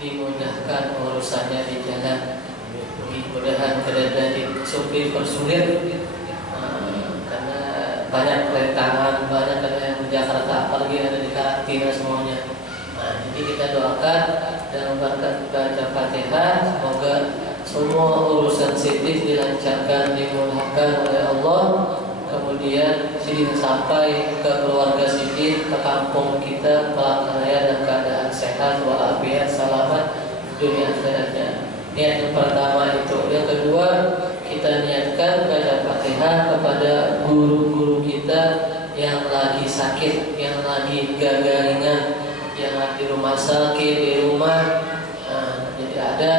dimudahkan urusannya di jalan, mudah-mudahan tidak dari supir persulit, karena banyak rentangan, banyak yang di Jakarta apalagi ada di karantina semuanya. Jadi kita doakan dan membaca Fatihah, semoga semua urusan sidik dilancarkan, dimudahkan oleh Allah. Kemudian Sidin sampai ke keluarga Sidin, ke kampung kita, Palangkaraya dan keadaan sehat, walafiat, selamat dunia akhiratnya. Niat yang pertama itu. Yang kedua, kita niatkan baca Fatihah kepada guru-guru kita yang lagi sakit, yang lagi gagaringan, yang lagi di rumah sakit, di rumah. Jadi ada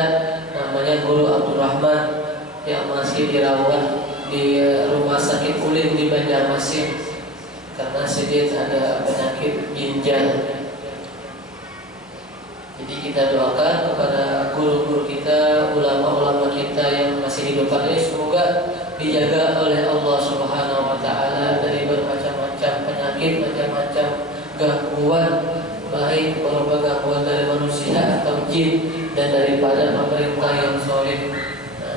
namanya Guru Abdurrahman yang masih dirawat di rumah sakit Ulin di Banjarmasin karena sedikit ada penyakit ginjal. Jadi kita doakan kepada guru-guru kita, ulama-ulama kita yang masih hidup ini, semoga dijaga oleh Allah Subhanahu wa taala dari bermacam-macam penyakit, macam-macam gangguan, baik berupa gangguan dari manusia atau jin dan daripada pemerintah yang solid.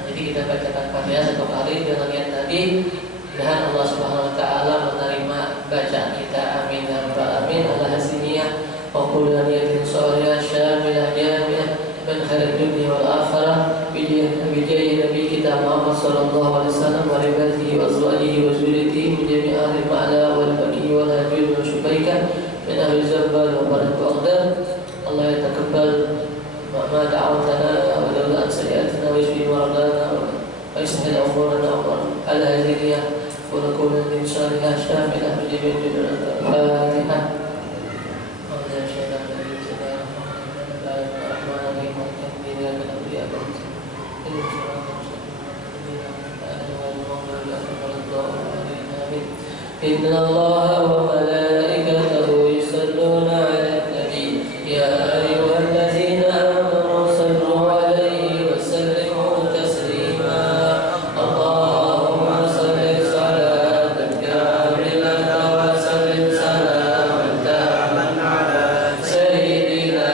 Jadi kita bacakan Fatihah satu kali dengan niat tadi, dan Allah Subhanahu wa taala menerima bacaan kita. Amin ya rabbal alamin. Ala hasiniyah wa kullu niyatin shalihah syamilah jami'ah min khairid dunya wal akhirah bi jahi nabi kita Muhammad sallallahu alaihi wasallam wa alihi wa azwajihi wa zurriyyatihi min jami'i ahli ma'la wal baqi wal hajj wa syubaika min ahli zabal wa barat wa aqdar. Allah yataqabbal ما دعوتنا ولولا أن سيئتنا ويشفي مرضانا ويسهل أمورنا على هدية ونكون من شرها شاملة بجميع الفاتحة. إن الله وملائكته يصلون على النبي يا أيها الذين آمنوا صلوا عليه وسلموا تسليما. اللهم صل صلاة كاملة وسلم سلاما تاما على سيدنا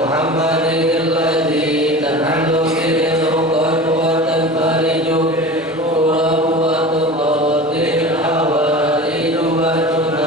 محمد الذي تنحل به العقد وتنفرج الكرب وتقضي الحوائج وتنال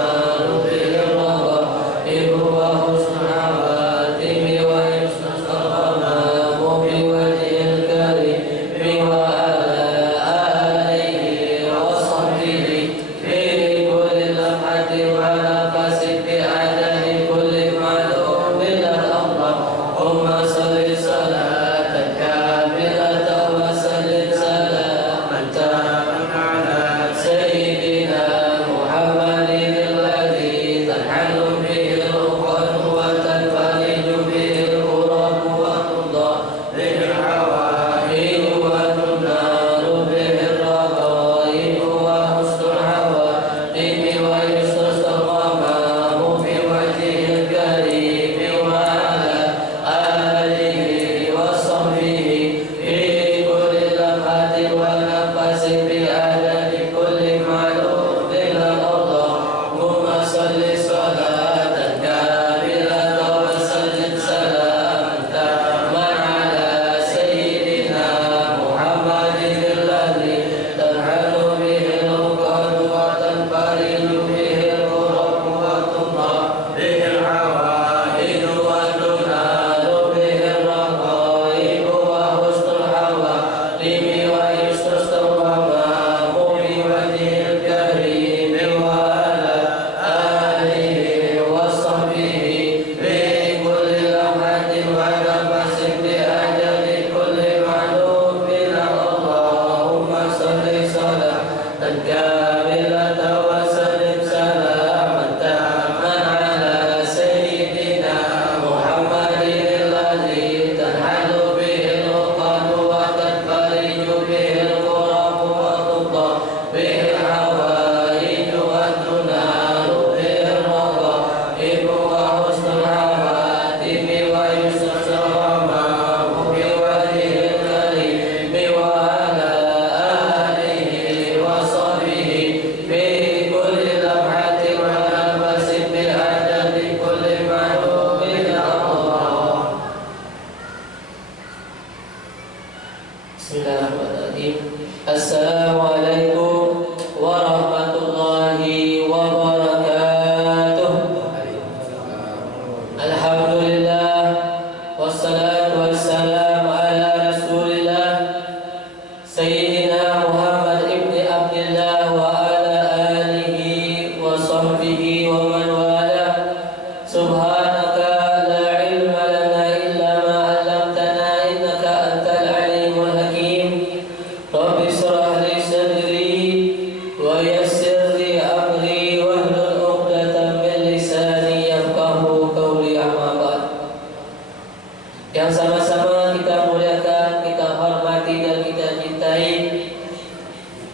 Bismillahirrahmanirrahim. Assalamualaikum warahmatullahi wabarakatuh. Alhamdulillah wassalatu wassalamu ala Rasulillah Sayyidina Muhammad ibni Abdillah wa ala alihi wa sahbihi wa man wala. Subhanaka la ilma lana illa ma 'allamtana innaka antal alimul hakim. Rabbi shrah li sadri wa yassir li amri wahlul 'uqdatam min lisani yafqahu qawli, amma ba'd. Yang sama-sama kita muliakan, kita hormati dan kita cintai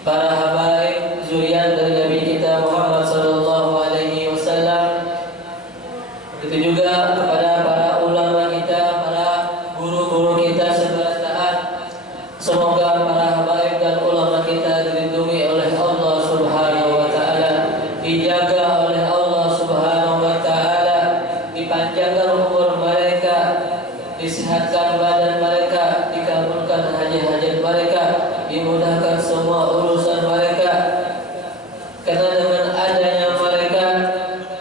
para habaib zuriat dari Nabi kita Muhammad sallallahu alaihi wasallam. Begitu juga kepada para ulama kita, para guru-guru kita sebelas taat. Semoga para habaib dan ulama kita dilindungi oleh Allah Subhanahu wa taala, dijaga oleh Allah Subhanahu wa taala, dipanjangkan umur mereka, disehatkan badan mereka, dikabulkan hajat-hajat mereka, dimudahkan semua urusan mereka. Karena dengan adanya mereka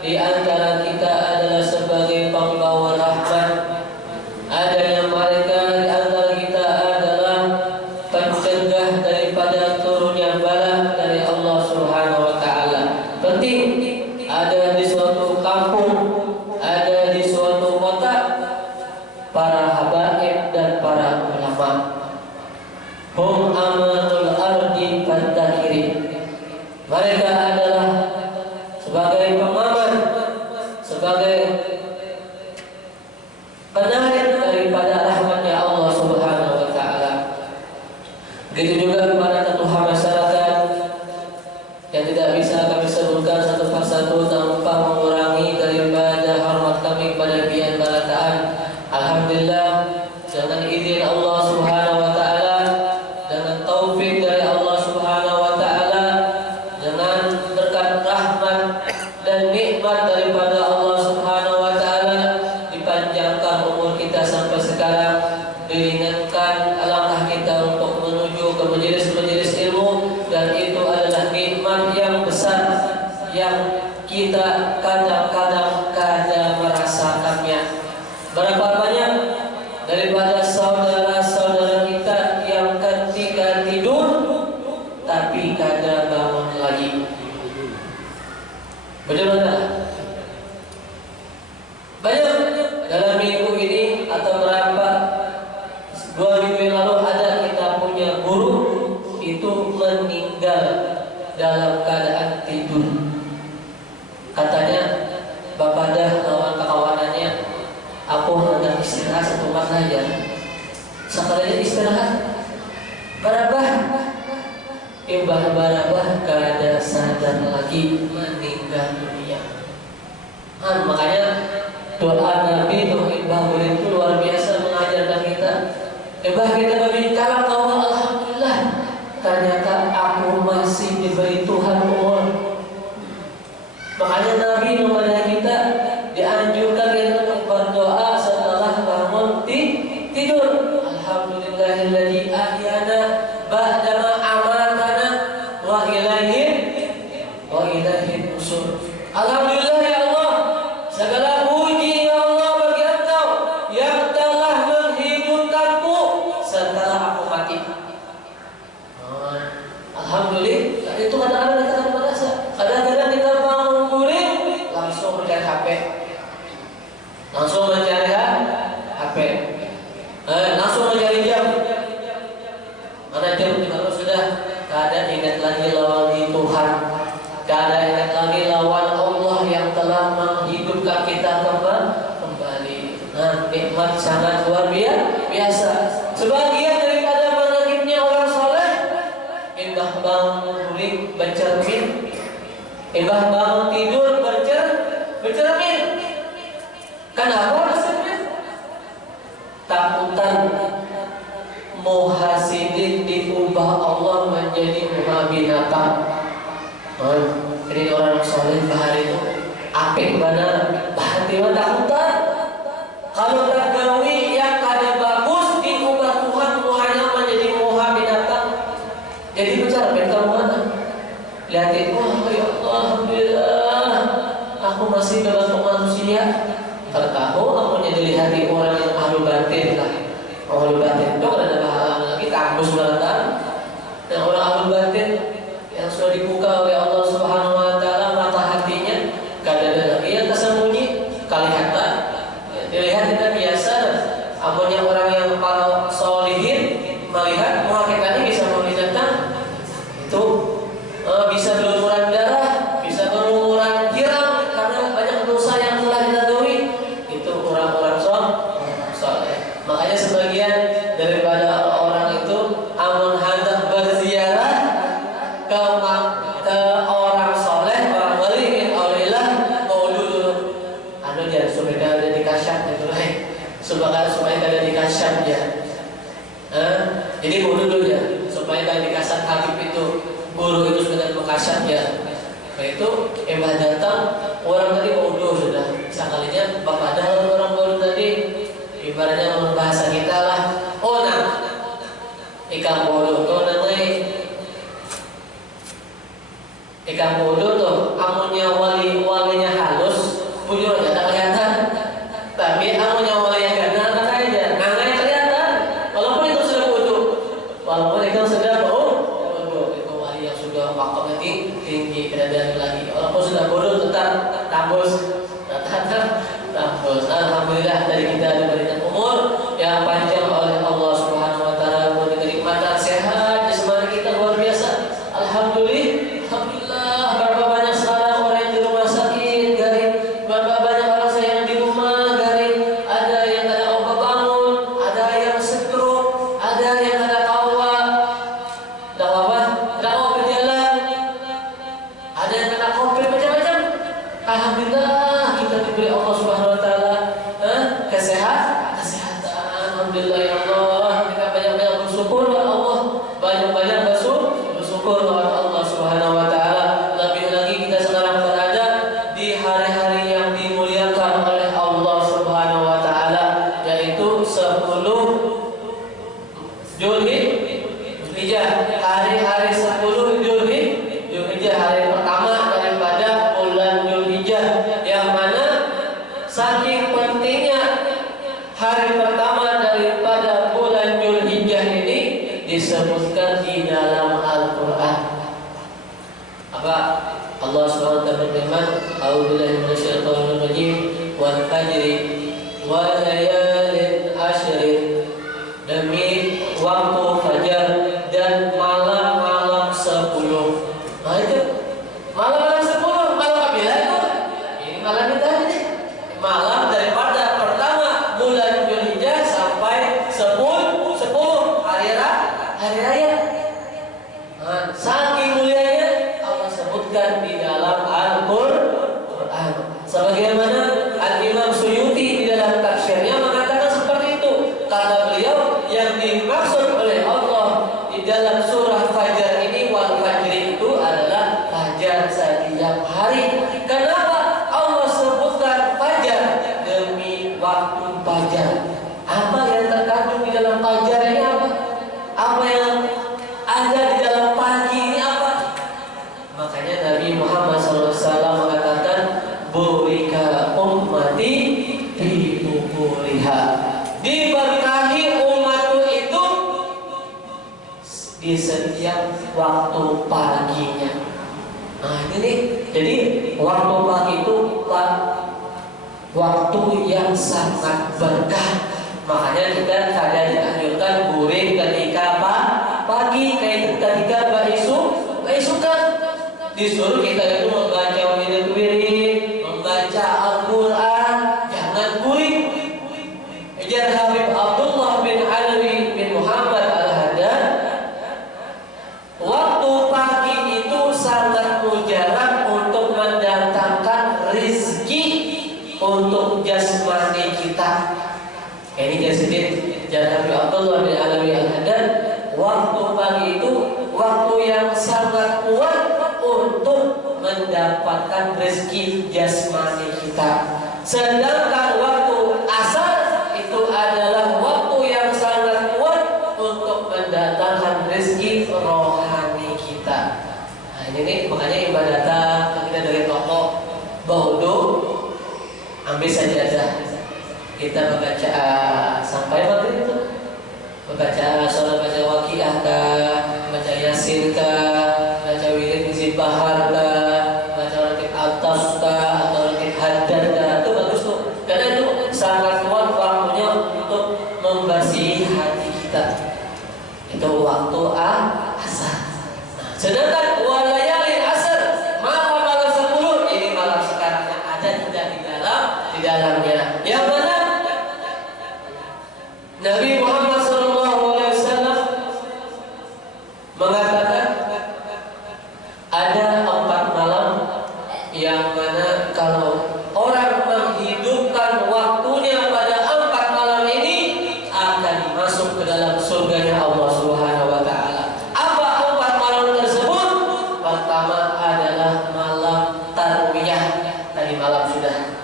di antara kita adalah sebagai pembawa rahmat. Adanya mereka di antara kita adalah pencegah daripada turunnya bala dari Allah Subhanahu wa taala. Penting ada di suatu kampung, ada di suatu kota para habaib dan para ulama. Hum amanul ardi fantahiri. Mereka adalah sebagai pengaman, sebagai penarik daripada rahmatnya Allah Subhanahu wa taala. Begitu juga kepada ketua masyarakat yang tidak bisa kami sebutkan satu persatu tanpa mengurangi daripada hormat kami kepada pian balataan. Alhamdulillah, dengan izin Allah Subhanahu wa taala, dengan taufik dari Allah Subhanahu wa taala, dengan berkat rahmat dan nikmat daripada Allah Subhanahu wa taala, dipanjangkan umur kita sampai sekarang, diringankan langkah kita untuk menuju ke majelis-majelis ilmu, dan itu adalah nikmat yang besar yang kita kadang-kadang kada merasakannya. Berapa banyak daripada saudara-saudara kita yang ketika tidur tapi kada bangun lagi. Betul tak? Banyak dalam minggu ini atau berapa 2 minggu yang lalu ada kita punya guru itu meninggal dalam keadaan tidur. Katanya bapak dah lawan kawanannya, aku hendak istirahat satu malam saja. Sekalian istirahat, barabah, barabah kada sadar lagi meninggal dunia. Makanya doa Nabi Nuh itu luar biasa mengajarkan kita. Kita berbicara bahwa alhamdulillah, ternyata aku masih diberi Tuhan umur. Makanya Nabi kepada kita dianjurkan untuk berdoa setelah bangun tidur. Alhamdulillahilladzi ahyana ba'dama amatana wa ilaihi nusur. Alhamdulillah ya Allah, segala puji ya Allah bagi Engkau yang telah menghidupkanku setelah aku mati. Alhamdulillah, itu kadang-kadang kita merasa, kadang-kadang kita bangun kuring langsung mencari HP, langsung mencari HP, langsung mencari jam. Mana jam kalau sudah kada ingat lagi lawan Tuhan, kada ingat lagi lawan Allah yang telah menghidupkan kita kembali. Nikmat sangat luar biasa. Sebagian daripada menakibnya orang soleh, imbah bangun kuring bercermin, imbah bangun tidur bercermin. Kenapa rasanya? Takutan muhasidin diubah Allah menjadi muhabinatan. Ini orang soleh bahari itu apik benar, bahari itu takutan. Kalau tergawi yang kada bagus diubah Tuhan muhanya menjadi muhabinatan. Makanya sebagian daripada orang itu amun hendak berziarah ke orang soleh, orang wali min aulilah, mau dulu anu dia supaya ada dikasyaf gitu lah. Supaya ada dikasyaf dia. Jadi mau dulu ya supaya ada dikasyaf habib itu guru itu sudah mengkasyaf ya. Itu ibadatan orang tadi bodoh sudah sekalinya padahal orang bodoh tadi ibaratnya bahasa kita lah ikan bodoh tuh namanya ikan bodoh tuh amunnya walinya halus bujur aja tak kelihatan tapi amunnya walinya ganda tak aja ngangai kelihatan walaupun itu sudah bodoh walaupun itu sudah bodoh itu wali yang sudah makamnya tinggi keadaan lagi walaupun sudah bodoh tetap tambus. Alhamdulillah dari kita diberikan umur yang panjang oleh Allah Subhanahu wa taala, diberikan kenikmatan sehat jasmani kita luar biasa. Alhamdulillah berapa banyak sekarang orang yang di rumah sakit garing, berapa banyak orang saya yang di rumah garing, ada yang ada obat bangun, ada yang stroke, ada yang ada kawa berjalan, ada yang kena COVID macam-macam. Alhamdulillah kita diberi Allah Subhanahu wa taala kesehatan. Alhamdulillah ya Allah, kita banyak-banyak bersyukur kepada Allah, banyak-banyak bersyukur kepada Allah Subhanahu wa taala. Lebih lagi kita sekarang berada di hari-hari yang dimuliakan oleh Allah Subhanahu wa taala, yaitu 10 Zulhijjah, hari-hari 10 Zulhijjah, hari pertama daripada bulan Zulhijjah, yang mana saking pentingnya hari pertama daripada bulan Zulhijjah ini disebutkan di dalam Al-Quran. Apa? Allah SWT berfirman, A'udzubillahi minasyaitonir rajim, wal fajri wal layalin asyrin, demi waktu fajar dan malam-malam 10. Nah itu malam-malam 10, malam apa ya itu? Ini malam kita ini. Malam daripada pertama bulan Zulhijjah sampai 10 hari raya. Saking mulianya Allah sebutkan di dalam Al-Quran. Sebagaimana Al-Imam Suyuti di dalam tafsirnya mengatakan seperti itu. Kata beliau, yang dimaksud oleh Allah di dalam surah Fajar ini, wal fajri, itu adalah fajar setiap hari. Kenapa Allah sebutkan fajar? Demi waktu fajar. Apa yang terkandung di dalam fajar ini apa? Apa yang ada di dalam pagi ini apa? Makanya Nabi Muhammad SAW mengatakan, burika ummati di bukuriha, diberkahi umatku itu di setiap waktu paginya. Nah ini nih, jadi waktu pagi itu waktu yang sangat berkah. Makanya kita kadang dianjurkan burik ketika pagi, kayak ketika baisukan disuruh kita itu membaca wirid-wirid, membaca Al-Quran, jangan burik. Ajar Habib Abdullah bin Alwi bin Muhammad Al-Haddad, waktu pagi itu sangat mujarab untuk mendatangkan rezeki untuk jasmani kita. Ini jadi Habib Abdullah bin Alwi Al-Haddad, waktu pagi itu waktu yang sangat kuat untuk mendapatkan rezeki jasmani kita. Sedangkan waktu asar itu adalah waktu yang sangat kuat untuk mendatangkan rezeki rohani kita. Nah ini nih, makanya ibadatan kita dari toko baudo ambil saja kita membaca sampai maghrib itu, membaca surah, baca Waqiah kah, baca Yasin kah, baca wirid Hizib Bahar kah, baca Rakib Atas kah, atau Rakib Haddad kah, itu bagus tuh, karena itu sangat kuat waktunya untuk membasuh hati kita. Itu waktu asar. Nah, sedangkan walayalin asar, malam 10, ini malam sekarang yang ada tidak di dalamnya, yang mana Nabi Muhammad SAW mengatakan ada 4 malam yang mana kalau orang menghidupkan waktunya pada 4 malam ini akan masuk ke dalam surganya Allah Subhanahu wa taala. Apa 4 malam tersebut? Pertama adalah malam tarwiyah. Tadi malam sudah.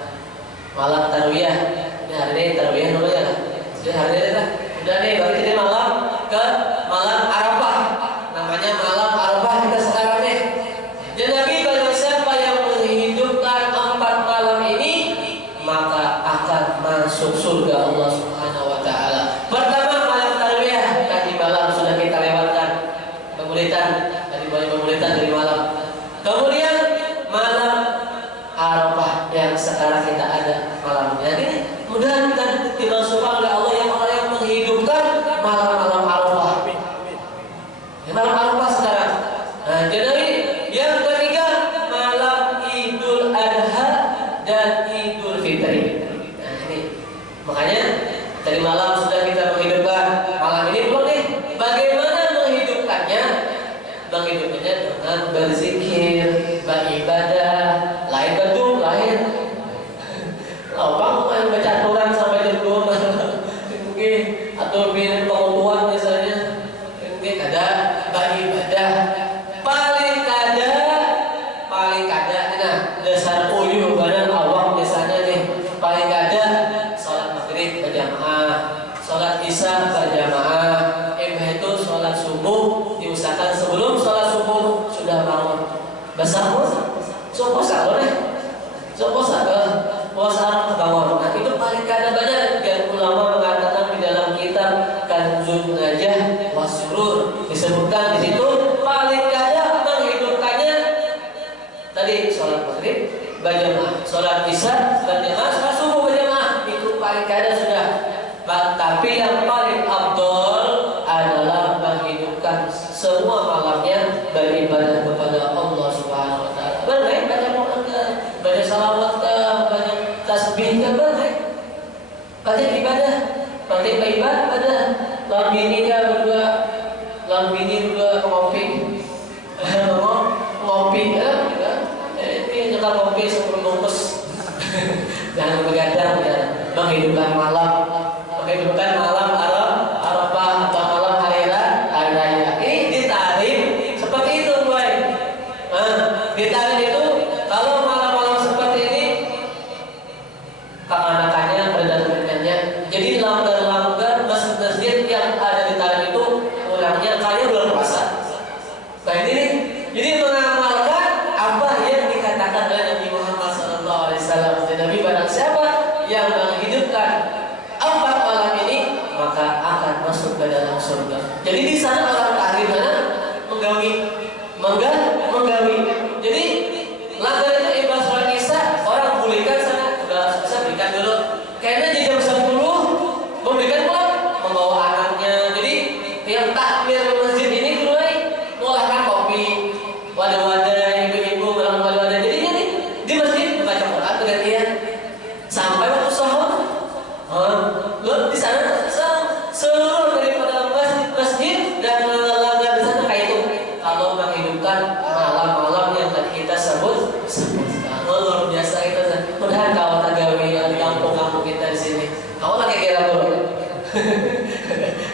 Malam tarwiyah. Ini hari ini tarwiyah namanya lah. Sudah hari ini lah. Sudah nih berarti ini malam ke malam Arafah. Namanya malam Arafah kita sekarang nih. Dan Nabi barang siapa yang menghidupkan 4 malam ini maka akan masuk surga Allah Subhanahu wa taala. Pertama malam tarwiyah, tadi malam sudah kita lewatkan. Pemuritan, tadi banyak pemuritan dari malam. Kemudian malam Arafah yang sekarang kita ada malamnya. Ini mudah kita dimasukkan oleh Allah yang orang yang menghidupkan malam-malam Arafah. Malam Arafah sekarang. Nah, jadi yang ketiga malam Idul Adha dan Idul Fitri. Nah, ini makanya tadi malam sudah kita menghidupkan, malam ini belum nih. Bagaimana menghidupkannya? Menghidupkannya dengan berzikir, beribadah, lain betul, lain. Bang main baca Quran sampai jam 2 malam, mungkin atau minum pengutuan misalnya, mungkin ada beribadah. Paling kada, nah dasar uyuh badan awak misalnya nih, paling kada sholat maghrib berjamaah, sholat isya berjamaah, itu sholat subuh diusahakan sebelum sholat subuh sudah bangun. Besar puasa loh nih, puasa bangun. Nah itu paling kada banyak yang ulama mengatakan di dalam kitab Kanzun Najah Wasurur disebutkan di situ paling kada menghidupkannya tadi sholat maghrib berjamaah, sholat isya berjamaah, sholat subuh berjamaah, itu paling kada sudah. Tapi yang paling afdol adalah menghidupkan semua malamnya beribadah kepada Allah Subhanahu wa taala. Baik baca Quran, baca salawat, banyak tasbih, baik. Banyak ibadah, banyak ibadah. Lambini berdua ngopi. Ngopi ya. Ini nyekal ngopi sebelum bungkus. Jangan begadang ya. Menghidupkan malam Arafah atau malam hari raya. Ini ditarik seperti itu, boy. Ditarik itu kalau malam-malam seperti ini kekanakannya, keredatannya. Jadi langgar masjid yang ada di tarik itu ulangnya kalian bulan puasa. Nah ini jadi mengamalkan apa yang dikatakan oleh Nabi Muhammad SAW. Dan Nabi barang siapa yang menghidupkan 4 malam ini maka akan masuk ke dalam surga. Jadi di sana orang kafir menggawi. Jadi langgar itu ibadah sholat isya orang bolehkan sana sudah bisa berikan dulu. Kayaknya di jam 10 memberikan pulang membawa anaknya. Jadi yang takmir masjid ini mulai mengolahkan kopi, wadah-wadah, ibu-ibu melang wadah-wadah. Jadinya nih di masjid membaca Quran bergantian sampai waktu sahur. Lalu di sana seluruh daripada masjid dan langgar di sana kayak itu. Kalau menghidupkan malam-malam yang tadi kita sebut, luar biasa itu. Mudah kau tagawi yang di kampung-kampung kita di sini. Kau lagi kira dulu.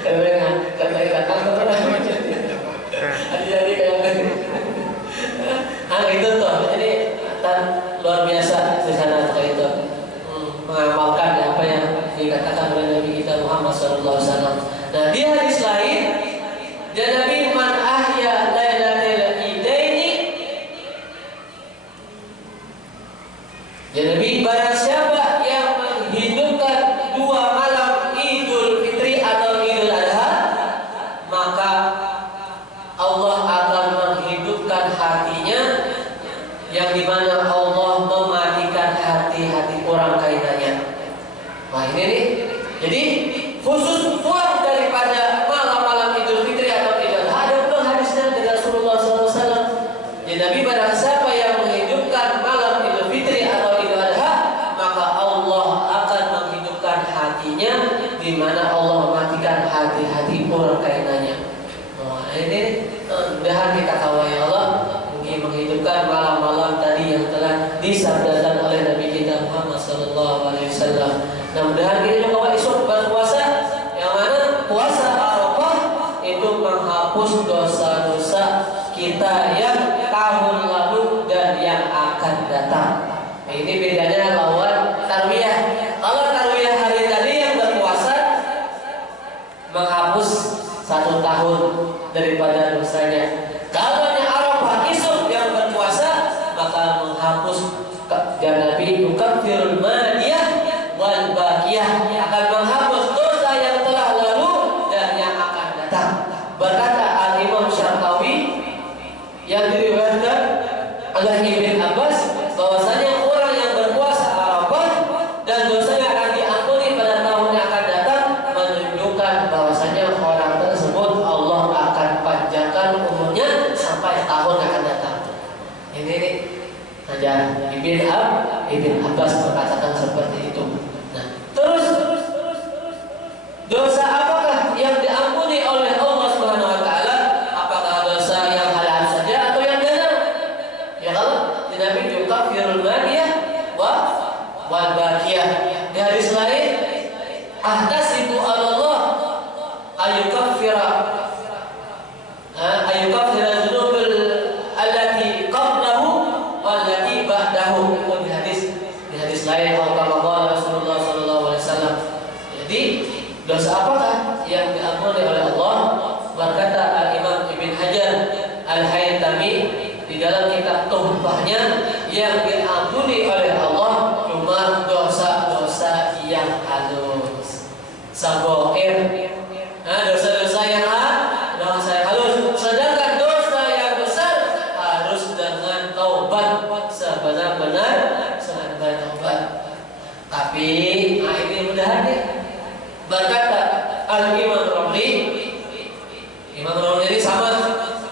Karena datang jadi kayak itu tuh. Jadi luar biasa di sana kayak itu. Mengamalkan apa yang dikatakan oleh Nabi kita Muhammad SAW. Nah di hadis lain, dan Nabi man ahya lailatul idaini, ya Nabi barang siapa yang menghidupkan 2 malam Idul Fitri atau Idul Adha, maka Allah akan menghidupkan hatinya, yang dimana Allah mematikan hati-hati orang kainanya. Wah ini nih, jadi khusus buat daripada malam-malam Idul Fitri atau Idul Adha ada pun hadisnya dari Rasulullah SAW. Jadi Nabi barang siapa yang menghidupkan malam Idul Fitri atau Idul Adha, maka Allah akan menghidupkan hatinya, di mana Allah mematikan hati-hati orang kainannya. Ini mudah kita kawal ya Allah, mungkin menghidupkan malam-malam tadi yang telah disabdakan oleh Nabi kita Muhammad sallallahu alaihi wasallam. Nah, mudah kita juga esok berpuasa, yang mana puasa Arafah itu menghapus dosa-dosa kita yang tahun lalu dan yang akan datang. Ini bedanya lawan tarwiyah. Kalau tarwiyah hari tadi yang berpuasa menghapus 1 tahun daripada dosanya. Kalau yang Arafah esok yang berpuasa maka menghapus dan Nabi yukaffirul madiyah wal baqiyah, akan menghapus dosa yang telah lalu dan yang akan datang. Berkata Al-Imam Syarqawi yang diriwayatkan oleh Ibn Abbas bahwasanya orang yang berpuasa Arafah dan dosanya akan diampuni pada tahun yang akan datang, menunjukkan bahwasanya orang tersebut Allah akan panjangkan umurnya sampai tahun yang akan datang. Ini saja Ibn Abbas mengatakan seperti itu. Nah, terus dosa apakah yang diampuni oleh Allah Subhanahu wa taala? Apakah dosa yang halal saja atau yang haram? Ya kalau di Nabi yukaffirul madiyah wal baqiyah. Di hadis lain, ahtasibu 'ala Allah ayukaffira dzunubal allati qablahu wallati ba'dahu. Di hadis lain Allah Rasulullah sallallahu alaihi wasallam. Jadi dosa apakah yang diampuni oleh Allah? Berkata Al-Imam Ibn Hajar Al-Haytami di dalam kitab Tuhfahnya, yang diampuni oleh Allah cuma dosa-dosa yang halus, sagoir. Dosa-dosa yang halus. Sedangkan dosa yang besar harus dengan taubat sebenar-benar taubat. Tapi ini mudah nih. Berkata Al-Imam Romli, Imam Romli ini sama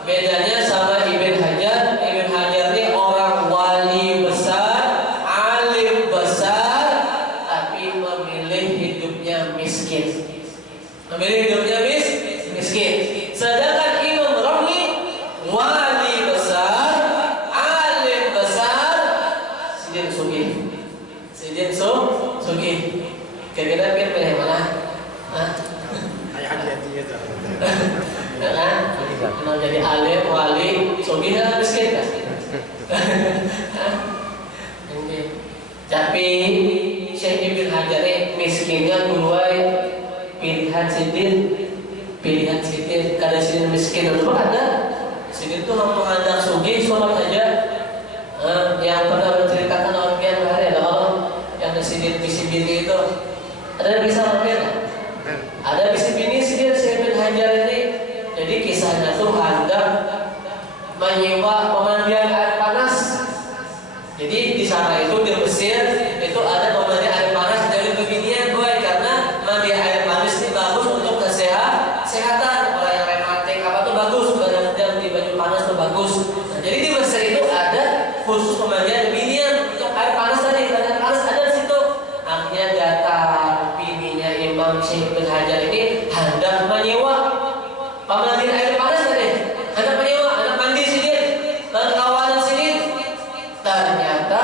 bedanya sama Ibn Hajar. Ibn Hajar ini orang wali besar, alim besar, tapi memilih hidupnya miskin. Sedangkan Imam Romli wali besar, alim besar, sidin sugih. Kira-kira pilih mana? Kalau jadi alim, wali, sugih kan miskin kan? Tapi Syekh Ibn Hajar miskinnya duluai pilihan sidin kada sidin miskin itu ada. Sidin itu menghadap sugih sholat saja. Yang pernah menceritakan orang hari adalah yang sidin bisi bini itu. Ada bisa mungkin? Ada bisi bini sidin Syekh Ibn Hajar ini. Jadi kisahnya tuh hendak menyewa pemandian air panas. Jadi di sana itu di Mesir itu ada pemandian air panas dari kebinian boy, karena mandi air panas ini bagus untuk kesehatan. Orang yang rematik apa tuh bagus, badan di baju panas tuh bagus. Nah, jadi di Mesir itu ada khusus pemandian kebinian untuk air panas tadi. Air panas ada di situ. Akhirnya datang bininya Imam Syekh Ibn Hajar ini hendak menyewa pemandian air panas tadi. Hendak menyewa, hendak mandi sedikit dan kawanan sedikit. Ternyata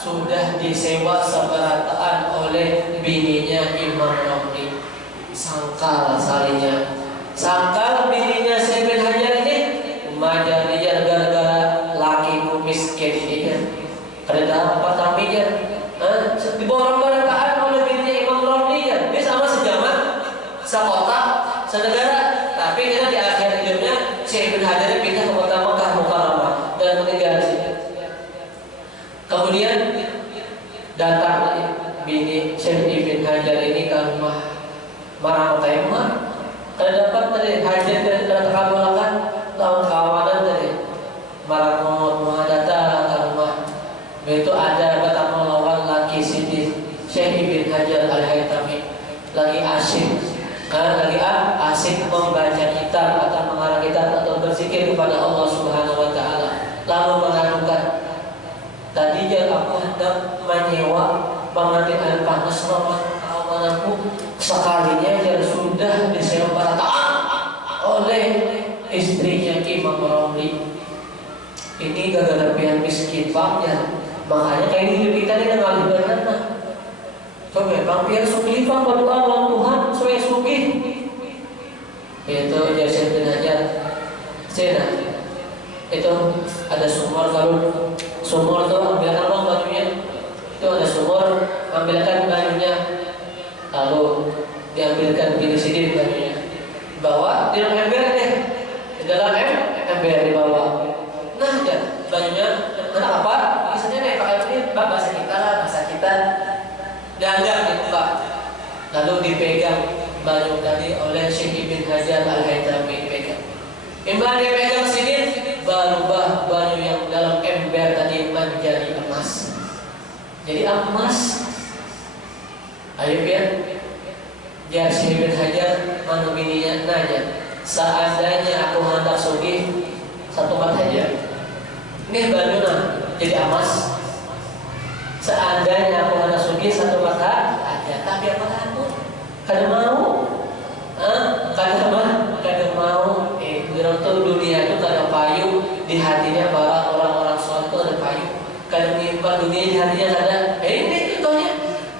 sudah disewa seberataan oleh bininya Imam Romli. Sangkal salinya. Sangkal bininya Syekh Ibn Hajar ini majarian gara-gara laki miskin ini kan. Ada apa tapinya? Diborong berataan oleh bininya Imam Romli kan. Dia sama sejaman, sekota, senegara. Tapi kita di akhir hidupnya Syekh Ibn Hajar pindah ke kota Mekah Mukarramah dan meninggal di situ. Kemudian datang bini Syekh Ibn Hajar ini ke rumah Marang Taimah. Kalau dapat dari Hajar dan terkabulkan tahun kawanan dari Marang Muhadata ke rumah. Itu ada betapa melawan laki Siti Syekh Ibn Hajar Al-Haytami lagi asik membaca kitab atau mengarang kitab atau berzikir kepada Allah Subhanahu wa taala. Lalu mengadukan, tadinya aku hendak menyewa pemandian air panas kawananku, sekalinya yang sudah disewakan oleh istrinya Imam Romli. Ini gara-gara pian miskin ya. Makanya kayak hidup kita ini ngalih benar. So memang pian sugih Pak berdoa lawan Tuhan supaya sugih. Itu Jasir bin Hajar. Cina. Itu ada sumur kalau sumur itu ambilkan uang banyunya. Itu ada sumur, ambilkan banyunya. Lalu diambilkan bini sidin banyunya. Bawa di dalam ember deh. Di dalam ember dibawa. Nah, ya, banyunya kenapa? Misalnya nih pakai ini bahasa kita lah, bahasa kita. Dianggap gitu Pak. Lalu dipegang banyu tadi oleh Syekh Ibn Hajar Al-Haytami dipegang. Imam dia pegang sini, berubah banyu yang dalam ember tadi menjadi emas. Jadi emas. Ayo ya. Ya Syekh Ibn Hajar mana bininya nanya, seandainya aku hendak sugih satu mat aja, ini banyu jadi emas. Seandainya aku hendak sugih satu mat aja, tapi apa kamu? Kada mau? Kada mau. Berarti dunia itu kada payu di hatinya para orang-orang soleh itu ada payu. Kada menyimpan dunia di hatinya kada. Ini contohnya.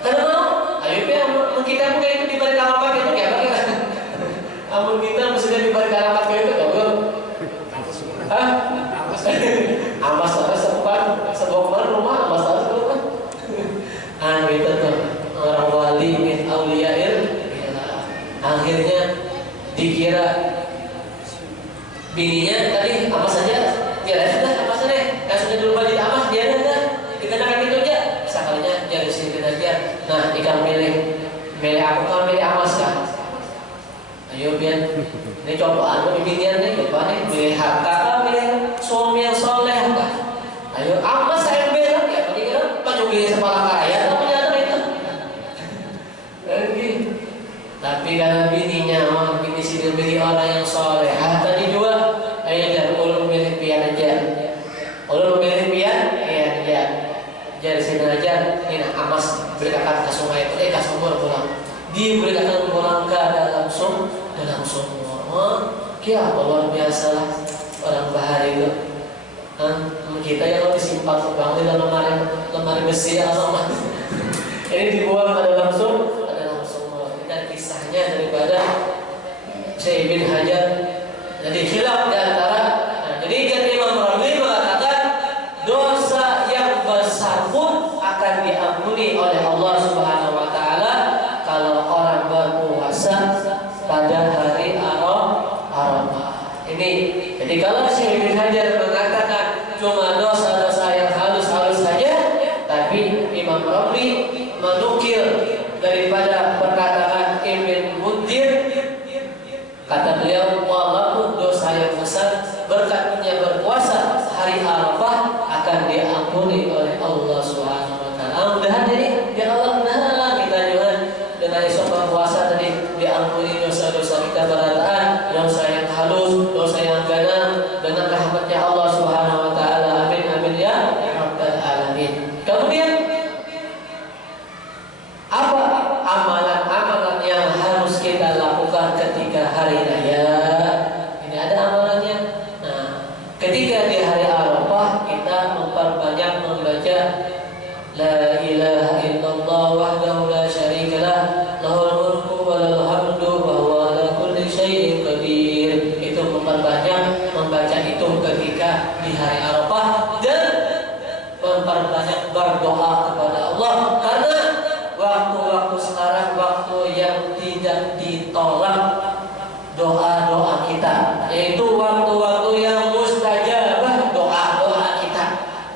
Kada mau. Ayo ya, kita mungkin itu dibalik alamat itu ya Pak. Amun kita mesti dibalik alamat itu kalau amas ada sebuah rumah amas ada tuh kan. Gitu tuh orang wali min auliyail. Akhirnya dikira bininya tadi apa saja ya sudah apa saja yang sudah dulu balik amas dia ada dikenakan itu aja sekalinya jadi sini aja. Nah ikan milih aku kan milih amas kan. Ayo biar ini cobaan binian nih coba nih milih harta kan milih suami yang soleh kan. Ayo amas saya bilang ya tadi kan penjugi sekolah kaya apa nyata itu lagi. Tapi kalau bininya bini sini bini orang yang soleh tadi juga ayo jangan ulun milih pian aja. Ulun milih pian ya jadi sini aja ini amas berikan ke sungai itu ke sumur pulang diberikan pulang ke dalam sumur kia luar biasa lah orang bahari itu kita yang lebih simpan bang di dalam lemari besi sama ini dibuang ke dalam sumur dan kisahnya daripada Syekh Ibn Hajar. Jadi khilaf di antara jadi Imam Romli mengatakan dosa yang besar pun akan diampuni oleh Allah Subhanahu wa taala kalau orang berpuasa pada hari Arafah. Ini jadi kalau Syekh Ibn Hajar mengatakan cuma dosa-dosa yang halus-halus saja, tapi Imam Romli menukil daripada perkataan Ibn Mundir, kata beliau walaupun dosa yang besar berkatnya berpuasa hari Arafah akan diampuni oleh Allah Subhanahu wa taala. Mudah-mudahan jadi ya Allah kita juga dengan isu berpuasa tadi diampuni dosa-dosa kita berataan, dosa yang halus, dosa yang ganang dengan rahmatnya Allah Subhanahu wa taala. Amin amin ya rabbal alamin. Kemudian apa amalan-amalan yang harus kita lakukan ketika hari raya? Ini ada amalannya. Nah, ketika di hari Arafah kita memperbanyak membaca La ilaha illallah wahdahu la syarikalah lahul mulku wa lahul hamdu wa huwa ala kulli syai'in qadir. Itu memperbanyak membaca itu ketika di hari Arafah dan memperbanyak berdoa kepada Allah karena waktu-waktu sekarang waktu yang tidak ditolak doa-doa kita, yaitu waktu-waktu yang mustajabah doa-doa kita.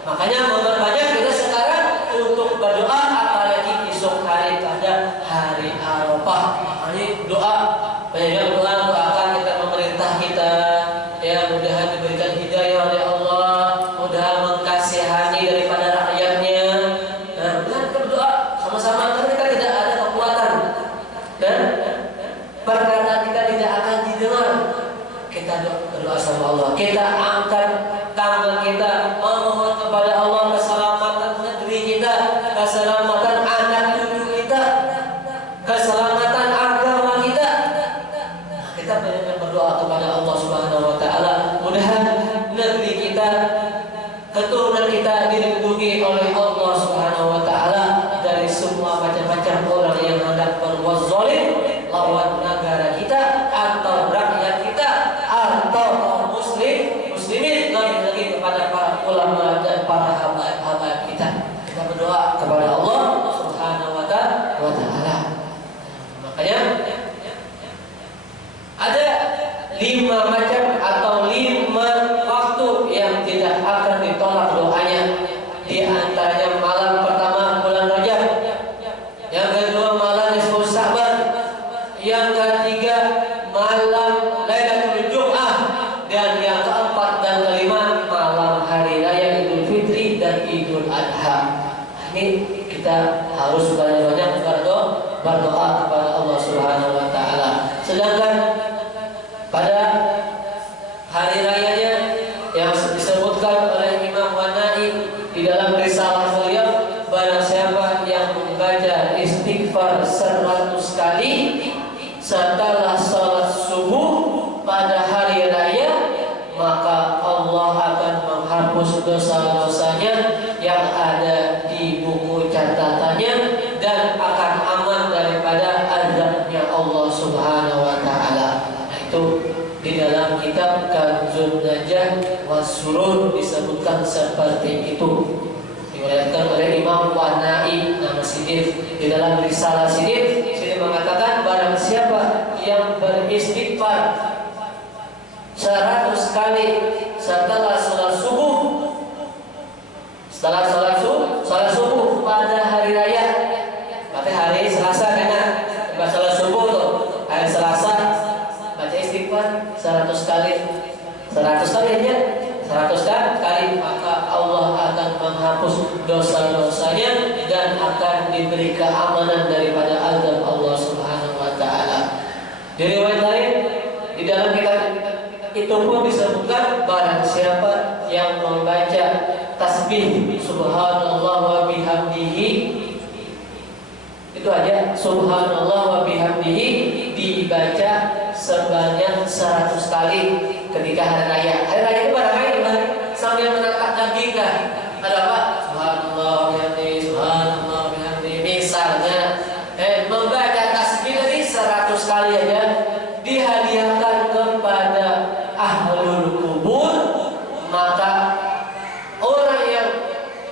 Makanya memperbanyak kita sekarang untuk berdoa, apalagi esok hari pada hari Arafah. Makanya doa, banyak doa doakan kita pemerintah kita, ya mudahan diberikan hidayah oleh Allah, mudahan mengkasihani daripada rakyatnya. Nah, mudahan berdoa sama-sama karena kita tidak ada kekuatan dan perkataan kita tidak akan didengar. Kita berdoa sama Allah, kita angkat tangan kita memohon kepada Allah keselamatan negeri kita, keselamatan anak cucu kita, keselamatan yang ketiga malam Lailatul Jum'ah, dan yang keempat dan kelima malam hari raya Idul Fitri dan Idul Adha. Ini kita harus banyak-banyak berdoa kepada Allah Subhanahu wa taala. Sedangkan pada hari rayanya yang disebutkan oleh Imam Wanai di dalam risalah beliau, barang siapa yang membaca istighfar 100 kali setelah sholat subuh pada hari raya, maka Allah akan menghapus dosa-dosanya yang ada di buku catatannya dan akan aman daripada azabnya Allah Subhanahu wa taala. Nah, itu di dalam kitab Kanzun Najah Wasurur disebutkan seperti itu. Diriwayatkan oleh Imam Wanai nama Sidif di dalam risalah Sidif. Sidif mengatakan barang siapa yang beristighfar 100 kali setelah sholat subuh, sholat subuh pada hari raya, berarti hari Selasa karena pas sholat subuh tuh hari Selasa, baca istighfar 100 kali aja, 100 kali, maka Allah akan menghapus dosa-dosanya dan akan diberi keamanan daripada azab Allah Subhanahu wa taala. Di riwayat lain di dalam kitab itu pun disebutkan barang siapa yang membaca tasbih subhanallah wa bihamdihi, itu aja subhanallah wa bihamdihi dibaca sebanyak 100 kali ketika hari raya. Hari raya itu barang lain sambil menangkap daging kan. Ada apa? Subhanallah bihamdihi, subhanallah bihamdihi. Misalnya membaca tasbih tadi 100 kali aja dihadiahkan kepada ahlul kubur, maka orang yang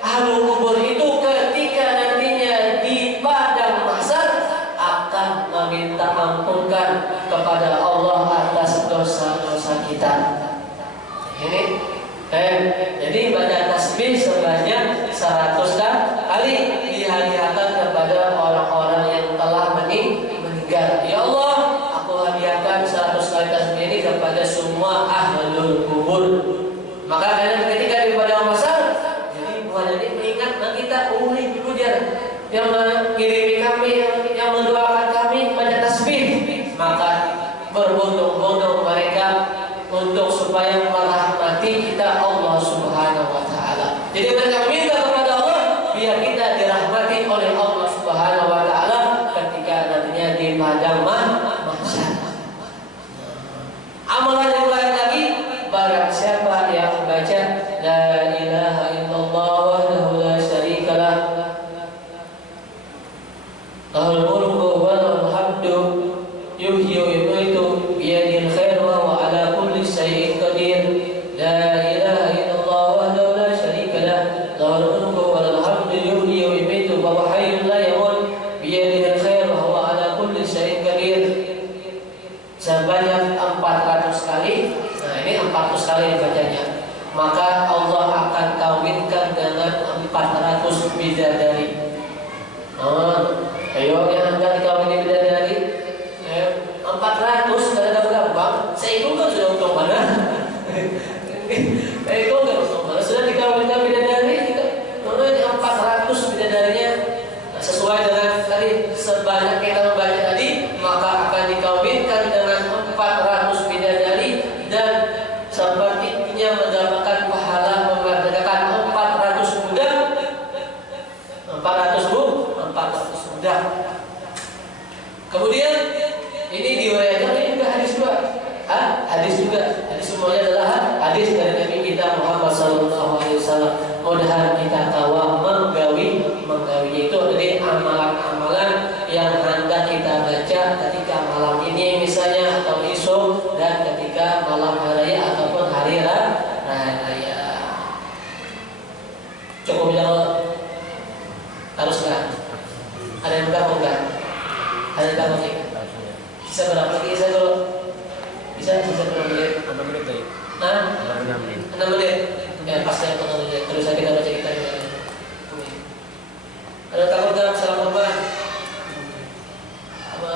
ahlul kubur itu ketika nantinya di padang mahsyar akan meminta ampunkan kepada Allah atas dosa-dosa kita. Ini jadi baca tasbih sebanyak 100 kali dihadiahkan kepada orang-orang yang telah meninggal. Ya Allah, aku hadiahkan 100 kali tasbih ini kepada semua ahlul kubur. Maka karena ketika di padang mahsyar, jadi bukan jadi mengingatkan kita uli pujar yang mengirimi kami, yang mendoakan kami baca tasbih, maka berbondong-bondong mereka untuk supaya merahmati kita Allah Subhanahu wa taala. Jadi mereka minta kepada Allah biar kita dirahmati oleh Allah Subhanahu wa taala ketika nantinya di padang mahsyar. Amalan yang lain lagi, barang siapa yang membaca la ilaha illallah wahdahu la syarikalah lahul mulku wa lahul hamdu yuhyi wa yumiitu biyadihil khair wa huwa ala kulli syai'in qadir. La ilaha illallah wahdahu la syarikalah lahul mulku wa lahul hamdu yuhyi wa yumiitu wa huwa hayyun la yamut biyadihil khair wa huwa ala kulli syai'in qadir. Sebanyak 400 kali. Nah, ini 400 kali dibacanya. Maka Allah akan kawinkan dengan 400 bidadari. Ayo yang enggak dikawini bidadari 400 kada gampang. Seikut kan sudah untung mana? Seikut kan untung mana? Sudah dikawinkan bidadari kita. Mana 400 bidadarinya sesuai dengan tadi sebanyak kita membaca tadi, maka akan dikawinkan dengan 400 bidadari dan sepertinya mendapatkan pahala memerdekakan 400 budak. 400 budak. Kemudian ini diriwayatkan ini juga hadis juga. Hadis juga. Hadis semuanya adalah hadis dari Nabi kita Muhammad SAW. Mudah-mudahan kita tahu menggawi itu dari amalan-amalan yang hendak kita baca ketika malam ini misalnya atau esok dan ketika malam hari raya ataupun hari raya. Cukup ya, harus nggak? Ada yang berapa enggak? Ada yang berapa nih? Bisa berapa lagi? Bisa berapa menit? 6 menit lagi. 6 menit. Ya pasti yang 6 menit. Terus kita baca kita. Ada takut dalam salah korban? Apa?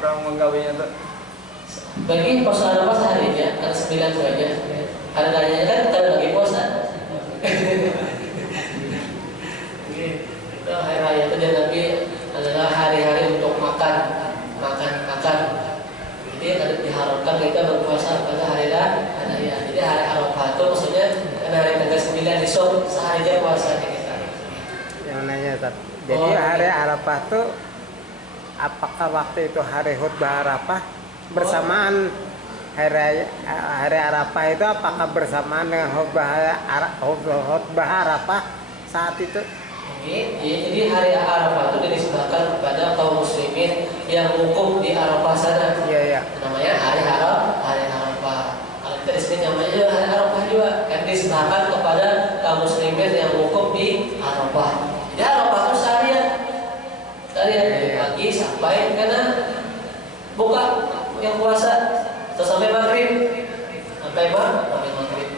orang menggawinya tuh. Bagi puasa Arafah seharinya, karena 9 saja. Harganya kan kita lagi puasa. Itu hari raya itu dan Nabi adalah hari-hari untuk makan. Jadi ada diharapkan kita berpuasa pada hari raya. Jadi hari Arafah itu maksudnya karena hari tanggal 9 esok seharinya puasa kita. Yang nanya Ustaz. Jadi hari Arafah tuh apakah waktu itu hari khutbah Arafah bersamaan hari Arafah itu apakah bersamaan dengan khutbah Arafah saat itu? Jadi hari Arafah itu dinisbahkan kepada kaum muslimin yang wukuf di Arafah sana. Iya. Namanya hari Arafah. Kalau kita di sini namanya juga hari Arafah juga. Kan dinisbahkan kepada kaum muslimin yang wukuf di Arafah. Jadi Arafah itu seharian dari pagi sampai karena buka yang puasa terus sampai maghrib. Sampai maghrib.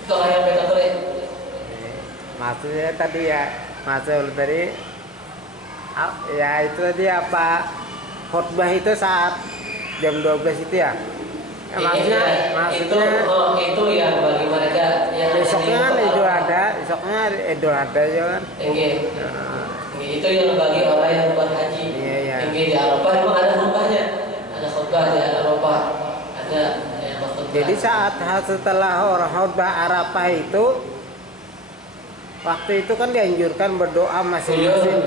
Itu yang mereka boleh. Maksudnya tadi ya itu tadi apa khutbah itu saat jam 12 itu ya? Maksudnya itu yang bagi mereka yang besoknya kan Idul Adha ya kan? Itu yang bagi orang yang berhaji. Iya. Di Arafah memang ada khutbahnya. Ada khutbah di Arafah. Ada khutbah. Jadi saat setelah orang khutbah Arafah itu waktu itu kan dianjurkan berdoa masing-masing.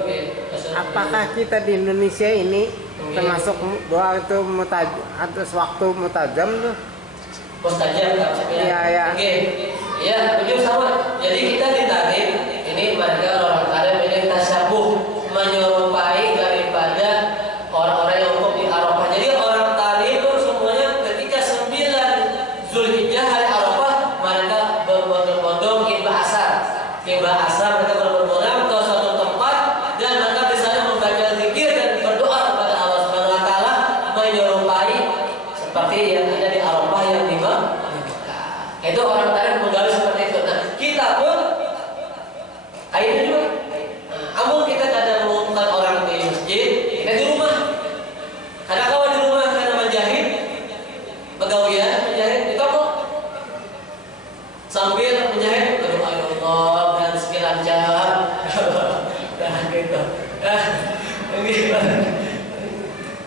Apakah kita di Indonesia ini termasuk doa itu atas waktu mutajam tuh? Mustajab kan? Iya. Iya, betul sama. Jadi kita ditarik ini mereka orang Arab ini tasyabuh menyerupai daripada orang-orang yang wukuf di Arafah. Jadi orang tadi itu semuanya ketika 9 Zulhijjah hari Arafah mereka berbondong-bondong imbah asar mereka berbondong ke suatu tempat dan mereka di sana membaca zikir dan berdoa kepada Allah Subhanahu wa taala menyerupai seperti yang ada di Arafah yang di Mekah. Itu orang tadi menggali seperti itu. Nah, kita pun akhirnya juga amun kita kadang mengumpulkan orang di masjid, kita di rumah. Kadang kawan di rumah karena menjahit, pegawaian menjahit di toko. Sambil menjahit berdoa ya Allah dan rezeki lancar. Dan gitu.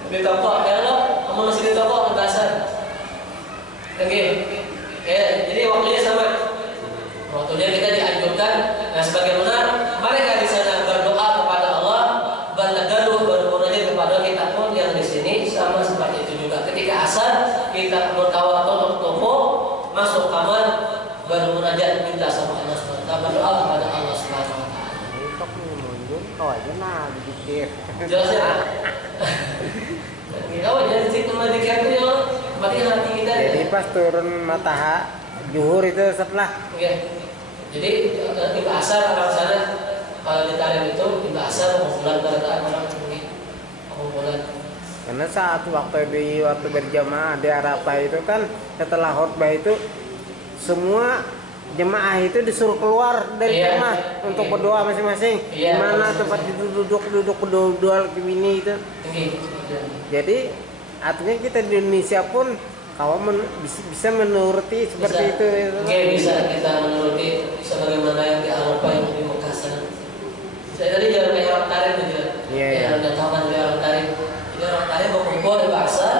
Di toko kalau kamu masih di toko pentasan. Jadi waktunya sama. Waktunya kita dianjurkan sebagaimana mereka di sana berdoa kepada Allah, bermunajat kepada kita pun yang di sini sama seperti itu juga. Ketika asar kita bertawaf tutup toko, masuk kamar bermunajat minta sama Allah SWT, berdoa kepada Allah Subhanahu wa taala. Kok mundur kau aja nah dikir. Jelas ya? Kau jadi situ dikir itu ya, berarti hati kita. Jadi pas turun matahari zuhur itu setelah. Jadi di asar orang sana kalau ditarik itu di asar pengumpulan keretaan orang pengumpulan. Karena saat waktu berjamaah di Arafah itu kan setelah khutbah itu semua jemaah itu disuruh keluar dari rumah untuk berdoa masing-masing. Di mana tempat itu duduk kedua ini itu. Jadi artinya kita di Indonesia pun kalau bisa menuruti seperti itu. Bisa kita menuruti sebagaimana yang di Arafah yang di Mekah sana. Saya tadi jalan kayak orang tarik aja. Ada taman dari orang tarik. Jadi orang tarik berkumpul di bahasa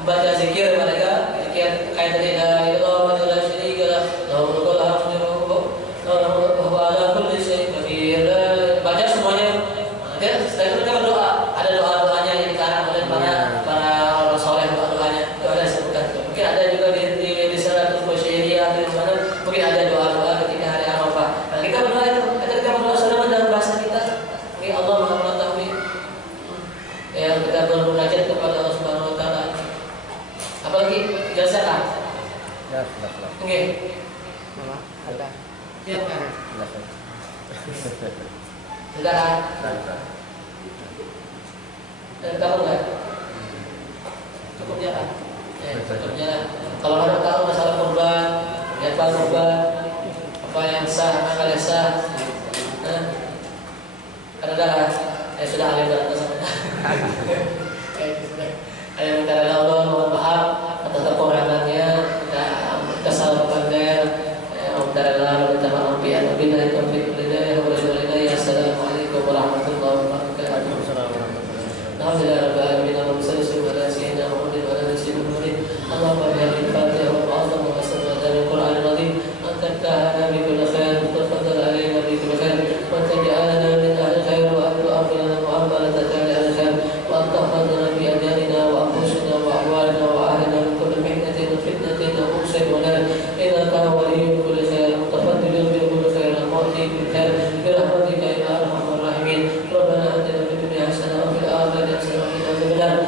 membaca zikir mereka, zikir kayak tadi la ilaha illallah syarika lah, lahul hamdu wa ala kulli syai'in qadir. Baca semuanya. Setelah itu mereka berdoa. Ada doa-doanya yang dikarang oleh para orang soleh, doa-doanya. Itu ada disebutkan. Mungkin ada juga di Salatul Qusyairiyah di sana. Mungkin ada doa-doa ketika hari Arafah. Nah, kita berdoa itu. Kita berdoa sama dalam bahasa kita. Mungkin Allah Maha mengetahui. Yang kita bermunajat kepada Allah Subhanahu wa taala. Apalagi jelaskan. Ya, Oke. Ada. Siap kan? Sudah. Dan tahu nggak? Cukup jalan. Cukup jalan. Kalau ada tahu masalah kurban, apa kurban, apa yang sah, apa yang sah, ada darah. Sudah ada darah. Ayah minta Allah mohon maaf atas kekurangannya, kesalahan pandai. Minta Allah minta maaf ya Nabi taufiq hidayah wa hidayah. Assalamualaikum warahmatullahi wabarakatuh. Alhamdulillah rabbil alamin wa sallallahu ala sayyidina Muhammad wa ala sayyidina Muhammad. Allahumma bihamdika Fatiha wa a'zam wa asma dari Quran al-Azim. Anta ta'ala bi kulli khair wa tafaddal alayna bi kulli khair wa taj'alna min ahli khair wa tu'amilna mu'amalata ahli khair wa tahfadna bi ajalina wa anfusina wa ahwalina wa ahlina min kulli mihnatin wa fitnatin wa mu'sir wa nar innaka waliyyun kulli khair mutafaddilun bi kulli khair mu'ti bi khair bi rahmatika ya arhamar rahimin. Rabbana atina fid dunya hasanah wa fil akhirati hasanah wa qina adzabannar.